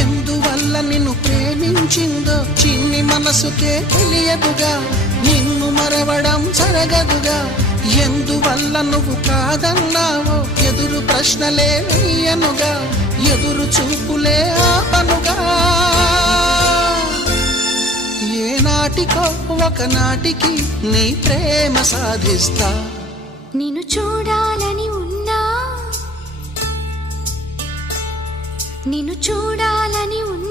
ఎందువల్ల నిన్ను ప్రేమించిందో చిన్ని మనసుకే తెలియదుగా, నిన్ను మరవడం జరగదుగా. ఎందువల్ల నువ్వు కాదన్నావో ఎదురు ప్రశ్నలే వేయనుగా, ఎదురు చూపులే ఆపనుగా. ఏనాటికో ఒకనాటికి నీ ప్రేమ సాధిస్తా. నిన్ను చూడాలని ఉన్నా, నిన్ను చూడాలని ఉన్నా.